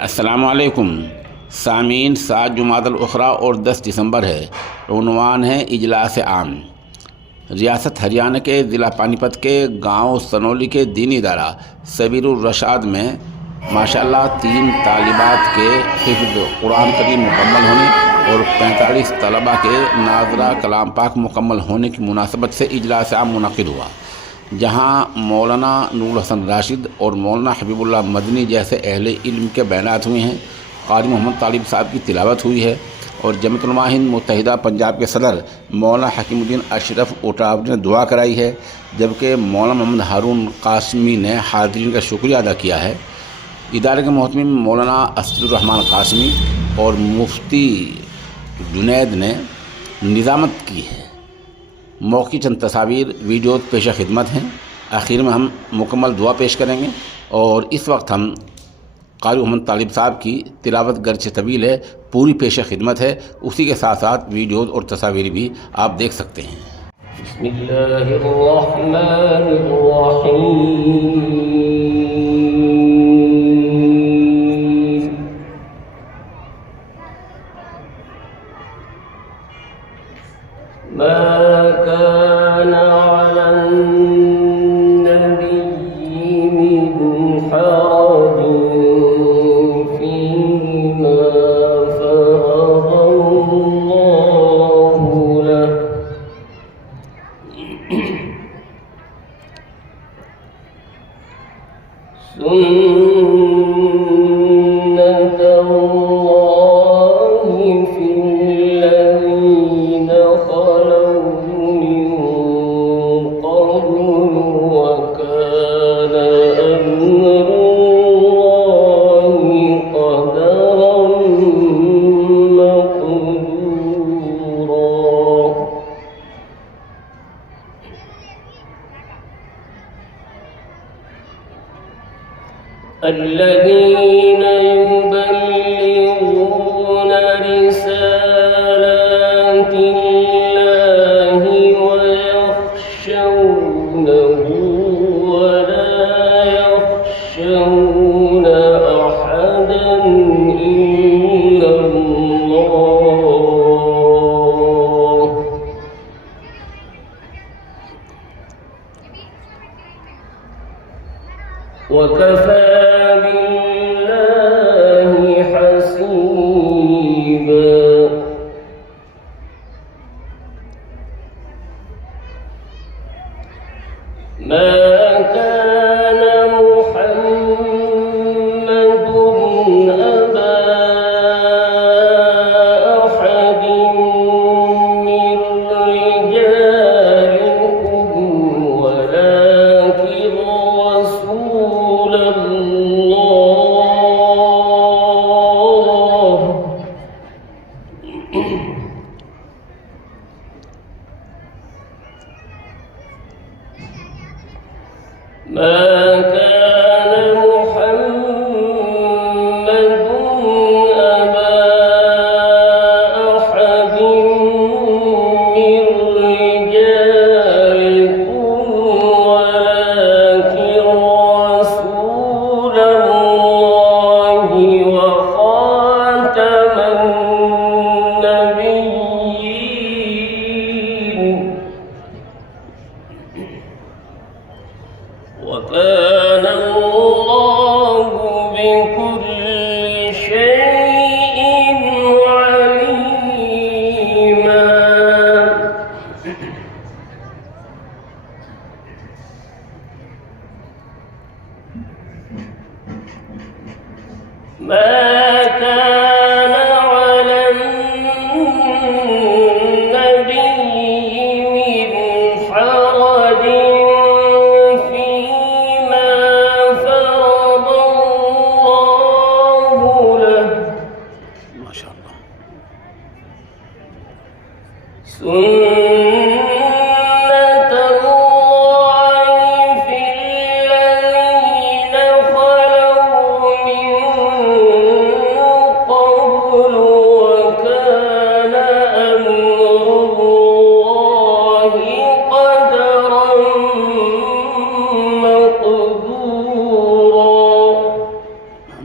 अस्सलामुअलैकुम सामीन। 7 जुमादल उखरा और 10 दिसंबर है। उन्वान है इजलास आम। रियासत हरियाणा के ज़िला पानीपत के गांव सनौली के दीनी इदारा सबीरुर रशाद में माशाअल्लाह 3 तालिबात के हिफ्ज़ कुरान करीम मुकम्मल होने और 45 तलबा के नाज़रा कलाम पाक मुकम्मल होने की मुनासबत से इजलास आम मुनक़िद हुआ, जहाँ मौलाना नूर हसन राशिद और मौलाना हबीबुल्लाह मदनी जैसे अहले इल्म के बयानात हुए हैं। क़ारी मोहम्मद तालिब साहब की तिलावत हुई है और जमीयत उलमा हिंद मुत्तहिदा पंजाब के सदर मौलाना हकीमुद्दीन अशरफ ओटावरी ने दुआ कराई है, जबकि मौलाना मोहम्मद हारून कासमी ने हाज़रीन का शुक्रिया अदा किया है। इदारे के मोहतमिम मौलाना असदुर्रहमान कासमी और मुफ्ती जुनैद ने निज़ामत की है। मौक़ी चंद तस्वीर वीडियो पेश खिदमत हैं। आखिर में हम मुकम्मल दुआ पेश करेंगे और इस वक्त हम क़ारी मोहम्मद तालिब साहब की तिलावत गर्चे तवील है, पूरी पेश खिदमत है, उसी के साथ साथ वीडियोज़ और तस्वीर भी आप देख सकते हैं। الذين يبلغون رسالات الله ويخشونه ولا يخشون أحدا إلا الله وكفى وكان الله بكل شيء عليما ما كان على النبي من حرج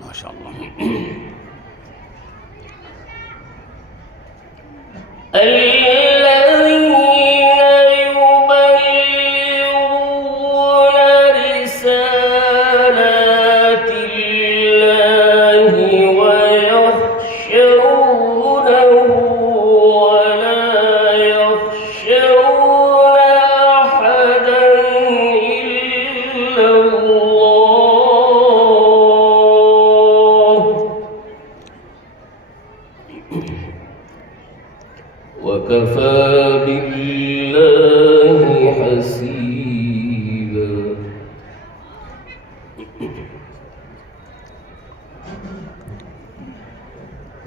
माशाअल्लाह। الذين يبلغون رسالات الله ويخشونه ولا يخشون أحدا إلا الله وكفى بالله حسيبا.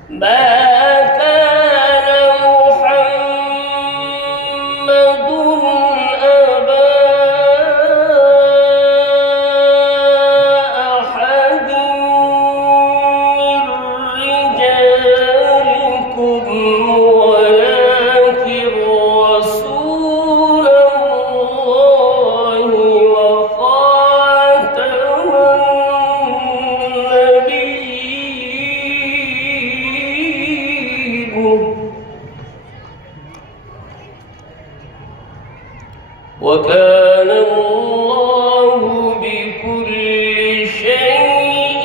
ما كان محمد أبا أحد من رجالكم ولكن رسول الله وخاتم النبيين وكان الله بكل شيء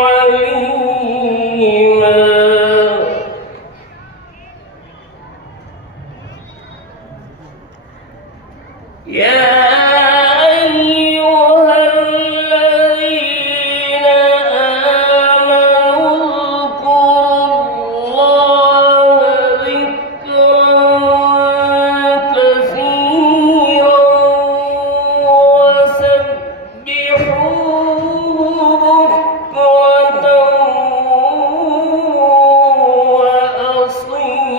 عليما. يا أيها الذين آمنوا اذكروا الله ذكرا كثيرا وسبحوه بكرة وأصيلا.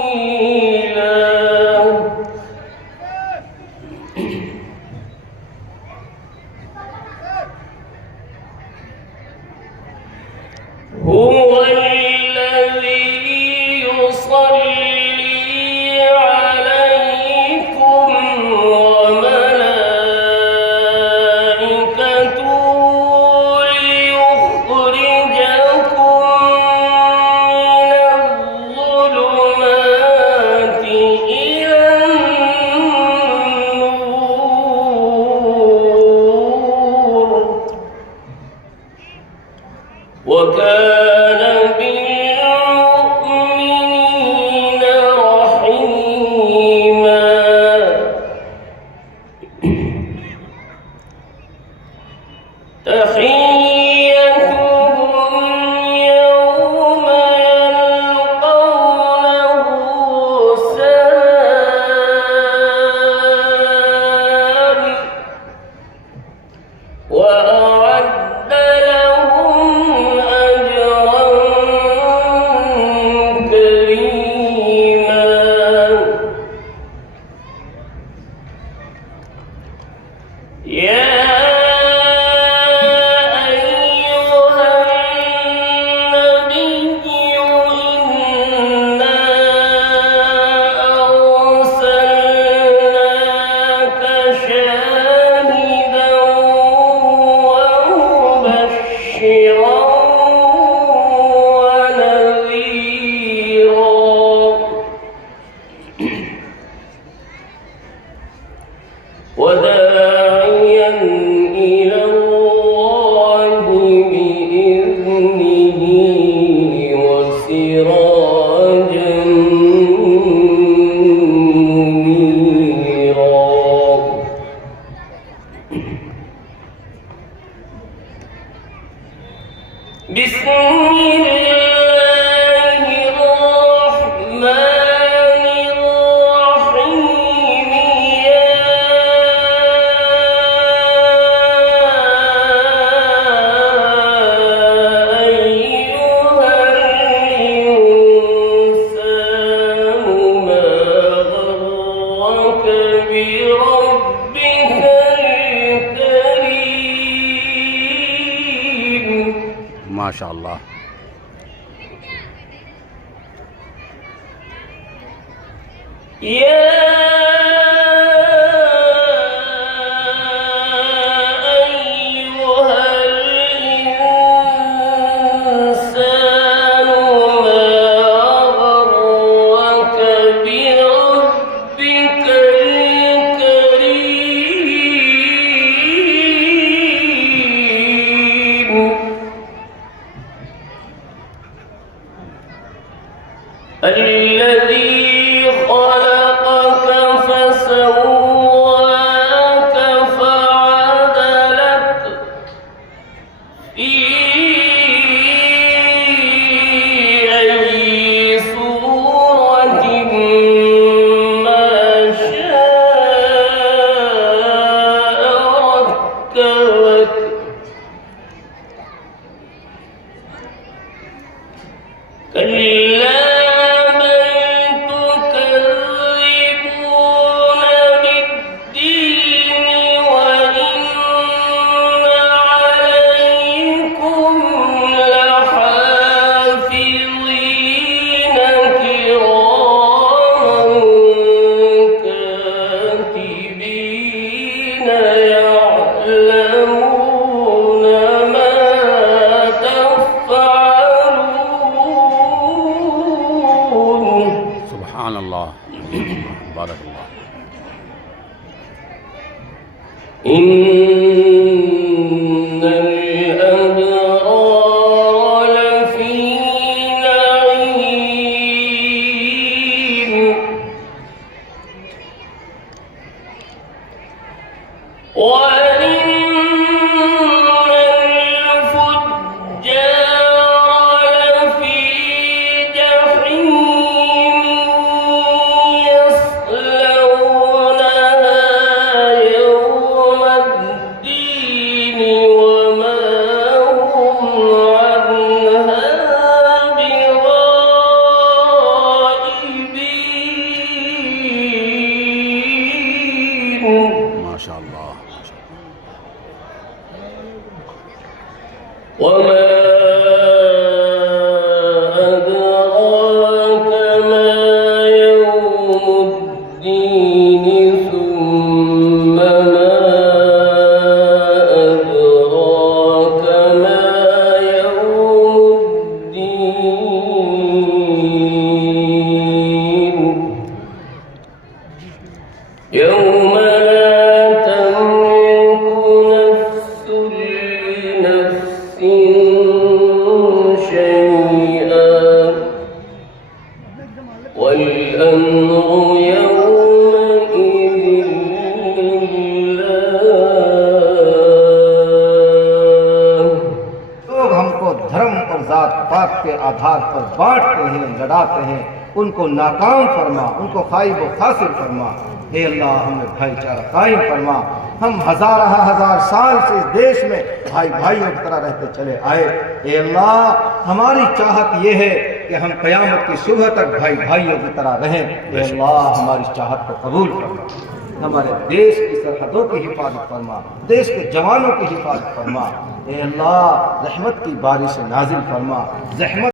هو الذي يصلي عليكم وملائكته ليخرجكم من الظلمات إلى النور وكان بالمؤمنين رحيما. تحيتهم يوم يلقونه سلام وأعد لهم أجرا كريما. يا أيها النبي إنا أرسلناك شاهدا ومبشرا ونذيرا وداعيا إلى الله بإذنه وسراجا منيرا. بسم الله الرحمن الرحيم. يا أيها الإنسان ما غرك بربك الكريم. ما شاء الله. يا أيها الإنسان الذي خلقك فسواك فعدلك في أي صورة ما شاء ركبك كلا سبحان الله بارك الله إن الأبرار لفي نعيم وإن الفجار لفي جحيم يصلونها يوم الدين وما هم عنها بغائبين ما شاء الله وما أدراك ما يوم الدين ثم ما أدراك ما يوم الدين يوم لا تملك نفس لنفس شيئا والأمر يومئذ لله लोग हमको धर्म और जात पात के आधार पर बांटते हैं, लड़ाते हैं, उनको नाकाम फरमा, उनको खाइब व खासिर फरमा। हे अल्लाह हमें भाईचारा कायम फरमा। हम हजार साल से इस देश में भाई भाइयों की तरह रहते चले आए। हे अल्लाह हमारी चाहत ये है कि हम क़यामत की सुबह तक भाई भाइयों की तरह रहें। हे अल्लाह हमारी चाहत को कबूल फरमा। हमारे देश की सरहदों की हिफाजत फरमा, देश के जवानों की हिफाजत फरमा। हे अल्लाह रहमत की बारिश नाजिल फरमा, रहमत